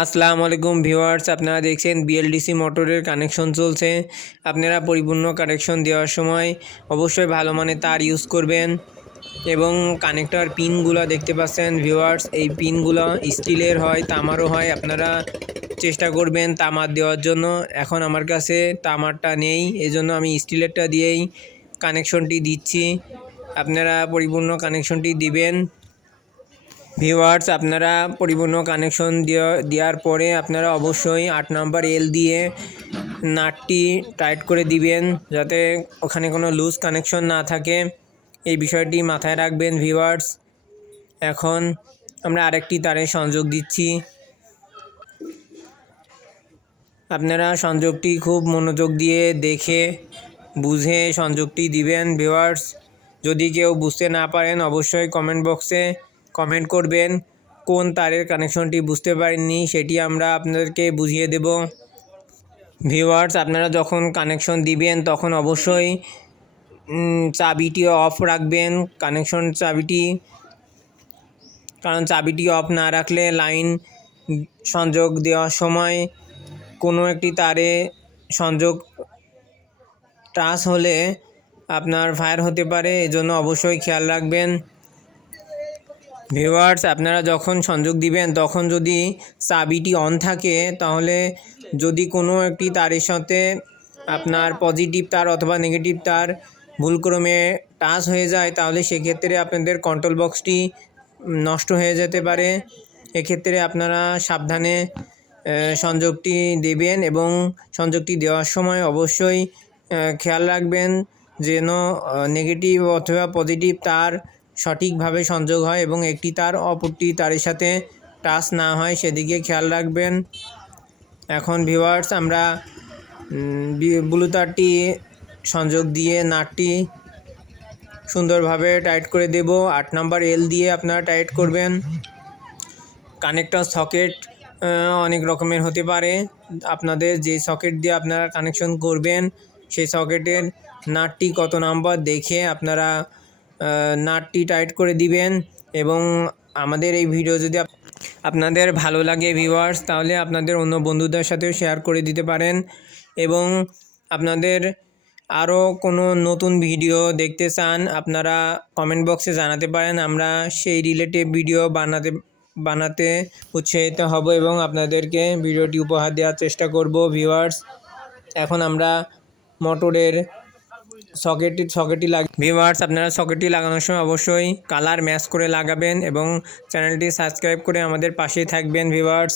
আসসালামু আলাইকুম ভিউয়ার্স, আপনারা দেখছেন বিএলডিসি মোটরের কানেকশন চলছে। আপনারা পরিপূর্ণ কানেকশন দেওয়ার সময় অবশ্যই ভালো মানের তার ইউজ করবেন এবং কানেক্টর পিনগুলো দেখতে পাচ্ছেন ভিউয়ার্স, এই পিনগুলো স্টিলের হয়, তামারও হয়। আপনারা চেষ্টা করবেন তামার দেওয়ার জন্য। এখন আমার কাছে তামারটা নেই, এজন্য আমি স্টিলেরটা দিয়েই কানেকশনটি দিচ্ছি। আপনারা পরিপূর্ণ কানেকশনটি দিবেন। ভিউয়ার্স, আপনারা পরিপূর্ণ কানেকশন দেওয়ার পরে আপনারা অবশ্যই 8 নম্বর এল দিয়ে নাটটি টাইট করে দিবেন, যাতে ওখানে কোনো লুজ কানেকশন না থাকে। এই বিষয়টি মাথায় রাখবেন ভিউয়ার্স। এখন আমরা আরেকটি তারে সংযোগ দিচ্ছি। আপনারা সংযোগটি খুব মনোযোগ দিয়ে দেখে বুঝে সংযোগটি দিবেন ভিউয়ার্স। যদি কেউ বুঝতে না পারেন অবশ্যই কমেন্ট বক্সে কমেন্ট করবেন। কোন তারের কানেকশনটি বুঝতে পারেননি সেটি আমরা আপনাদেরকে বুঝিয়ে দেব। ভিউয়ার্স, আপনারা যখন কানেকশন দিবেন তখন অবশ্যই চাবিটি অফ রাখবেন, কানেকশন চাবিটি, কারণ চাবিটি অফ না রাখলে লাইন সংযোগ দেওয়ার সময় কোনো একটি তারে সংযোগ টাচ হলে আপনার ফায়ার হতে পারে, এজন্য অবশ্যই খেয়াল রাখবেন। ভিউয়ার্স, আপনারা যখন সংযোগ দিবেন তখন যদি চাবিটি অন থাকে, তাহলে যদি কোনো একটি তারের সাথে আপনার পজিটিভ তার অথবা নেগেটিভ তার ভুলক্রমে টাচ হয়ে যায়, তাহলে সেক্ষেত্রে আপনাদের কন্ট্রোল বক্সটি নষ্ট হয়ে যেতে পারে। এক্ষেত্রে আপনারা সাবধানে সংযোগটি দেবেন এবং সংযোগটি দেওয়ার সময় অবশ্যই খেয়াল রাখবেন যেন নেগেটিভ অথবা পজিটিভ তার সঠিকভাবে সংযোগ হয় এবং একটি তার অপরটি তারের সাথে টাচ না হয়, সেদিকে খেয়াল রাখবেন। এখন ভিউয়ার্স, আমরা ব্লু তারটি সংযোগ দিয়ে নাটটি সুন্দরভাবে টাইট করে দেব। 8 নম্বর এল দিয়ে আপনারা টাইট করবেন। কানেক্টর সকেট অনেক রকমের হতে পারে। আপনাদের যে সকেট দিয়ে আপনারা কানেকশন করবেন সেই সকেটের নাটটি কত নাম্বার দেখে আপনারা নাটটি টাইট করে দিবেন। এবং আমাদের এই ভিডিও যদি আপনাদের ভালো লাগে ভিউয়ার্স, তাহলে আপনাদের অন্য বন্ধুদের সাথেও শেয়ার করে দিতে পারেন। এবং আপনাদের আরও কোনো নতুন ভিডিও দেখতে চান আপনারা কমেন্ট বক্সে জানাতে পারেন। আমরা সেই রিলেটেড ভিডিও বানাতে উৎসাহিত হব এবং আপনাদেরকে ভিডিওটি উপহার দেওয়ার চেষ্টা করব ভিউয়ার্স। এখন আমরা মোটরের সকেটটি ভিউয়ার্স, আপনারা সকেটটি লাগানোর সময় অবশ্যই কালার ম্যাচ করে লাগাবেন এবং চ্যানেলটি সাবস্ক্রাইব করে আমাদের পাশেই থাকবেন ভিউয়ার্স।